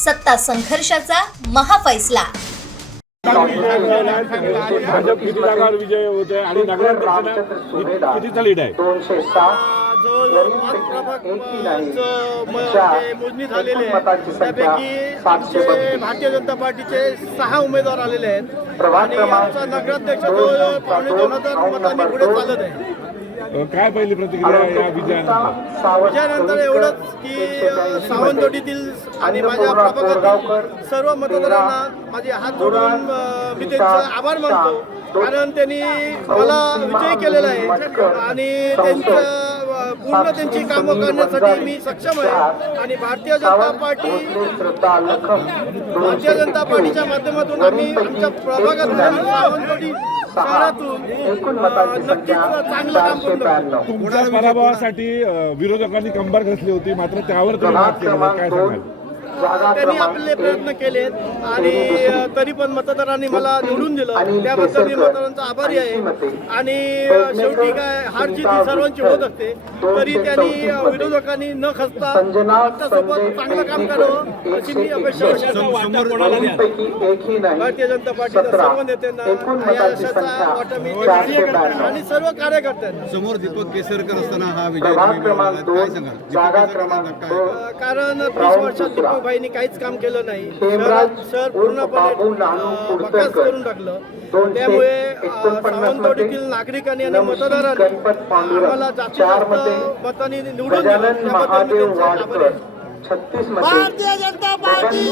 सत्ता संघर्षाचा महाफैसला। भाजप किती जागावर विजय होते आणि नगराध्यक्षांना कितीचा लीड आहे? 207 मोजणी झालेली आहे। त्यापैकी भारतीय जनता पार्टीचे 6 उमेदवार आलेले आहेत आणि आमचा नगराध्यक्ष जवळजवळ 2,500 मतांनी पुढे चालत आहे। काय पहिली प्रतिक्रिया या विजयानंतर एवढंच की सावंतवाडीतील आणि माझ्या प्रभागातील सर्व मतदारांना माझे हात जोडून मी त्यांचे आभार मानतो, कारण त्यांनी मला विजयी केलेला आहे आणि पूर्ण त्यांची कामं करण्यासाठी मी सक्षम आहे। आणि भारतीय जनता पार्टीच्या माध्यमातून आम्ही आमच्या प्रभागातून सावंतवाडी शहरातून नक्कीच चांगलं काम करतो। तुमच्या पराभवासाठी विरोधकांनी कंबर घसली होती, मात्र त्यावर तुम्ही मात केली, काय सांगाल? त्यांनी आपले प्रयत्न केलेत आणि तरी पण मतदारांनी मला निवडून दिलं, त्याबद्दल मी मतदारांचा आभारी आहे। आणि शेवटी काय हार जीत ही सर्वांची होत असते, तरी त्यांनी विरोधकांनी न खचता आमच्यासोबत चांगलं काम करावं अशी मी अपेक्षा भारतीय जनता पार्टीच्या सर्व नेत्यांना या यशाचा वाटा मी आणि सर्व कार्यकर्त्यांना। समोर दीपक केसरकर असताना हा विजय काय सांगाल? कारण 30 वर्षात दीपक भाईंनी काहीच काम केलं नाही, शहर पूर्णपणे बकास करून टाकलं। त्यामुळे सावंतवाडीतील नागरिकांनी आणि मतदारांनी आम्हाला जास्तीत जास्त मतांनी निवडून दिलं, त्याबद्दल मी त्यांचे आभारी आहे। भारतीय जनता पार्टी